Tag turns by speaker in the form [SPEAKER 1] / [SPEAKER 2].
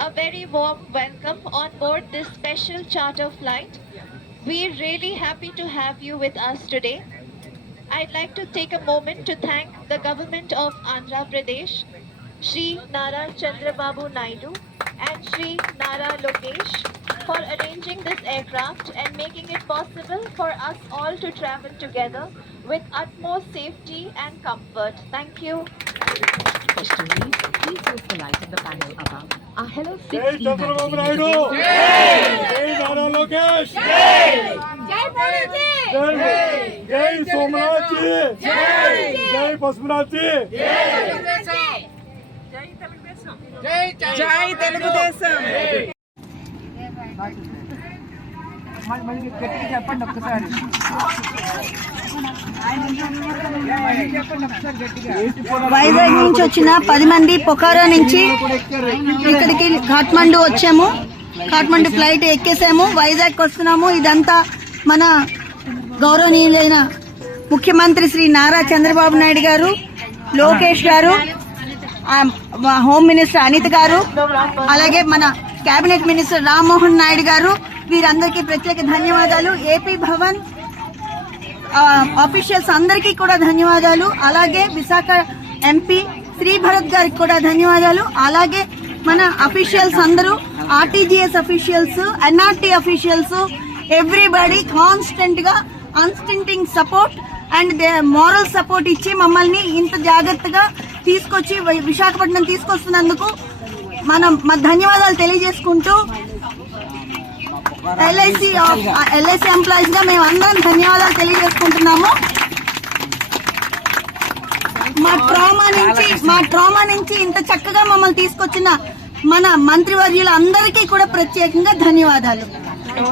[SPEAKER 1] a very warm welcome on board this special charter flight. We're really happy to have you with us today. I'd like to take a moment to thank the government of Andhra Pradesh, Sri Nara Chandrababu Naidu and Sri Nara Lokesh for arranging this aircraft and making it possible for us all to travel together with utmost safety and comfort. Thank you.
[SPEAKER 2] Question reads, please raise the light of the panel above. Our Hello 6
[SPEAKER 3] Jai
[SPEAKER 2] Chandrababu
[SPEAKER 3] Naidu!
[SPEAKER 2] Jai
[SPEAKER 3] Jai
[SPEAKER 2] Nana
[SPEAKER 3] Lokesh! Jai! Jai Pranaji! Jai! Jai Somnath ji! Jai! Jai
[SPEAKER 4] Pasmanath ji! Jai Telugudesam! Jai Telugudesam! గట్టిగా చెప్పండి ఒక్కసారి.
[SPEAKER 5] వైజాగ్ నుంచి వచ్చిన పది మంది పొకారో నుంచి ఇక్కడికి కాఠ్మండు వచ్చాము. కాఠ్మండు ఫ్లైట్ ఎక్కేసాము. వైజాగ్ వస్తున్నాము. ఇదంతా మన గౌరవనీయులైన ముఖ్యమంత్రి శ్రీ నారా చంద్రబాబు నాయుడు గారు లోకేష్ గారు హోమ్ మినిస్టర్ అనిత్ గారు అలాగే మన కేబినెట్ మినిస్టర్ రామ్మోహన్ నాయుడు గారు వీరందరికీ ప్రత్యేక ధన్యవాదాలు. ఏపీ భవన్ ఆఫీషియల్స్ అందరికీ కూడా ధన్యవాదాలు. అలాగే విశాఖ ఎంపీ శ్రీ భరత్ గారికి కూడా ధన్యవాదాలు. అలాగే మన అఫీషియల్స్ అందరూ RTGS officials NRT officials everybody కాన్స్టెంట్గా unstinting support and they moral support ఇచ్చి మమ్మల్ని ఇంత జాగ్రత్తగా తీసుకొచ్చి విశాఖపట్నం తీసుకొస్తున్నందుకు మనం మా ధన్యవాదాలు తెలియజేసుకుంటూ ఎల్ఐసి ఎల్ఐసి ఎంప్లాయీస్గా మేము అందరం ధన్యవాదాలు తెలియజేసుకుంటున్నాము. మా ట్రామా నుంచి మా ట్రామా నుంచి ఇంత చక్కగా మమ్మల్ని తీసుకొచ్చిన మన మంత్రివర్యులు అందరికీ కూడా ప్రత్యేకంగా ధన్యవాదాలు.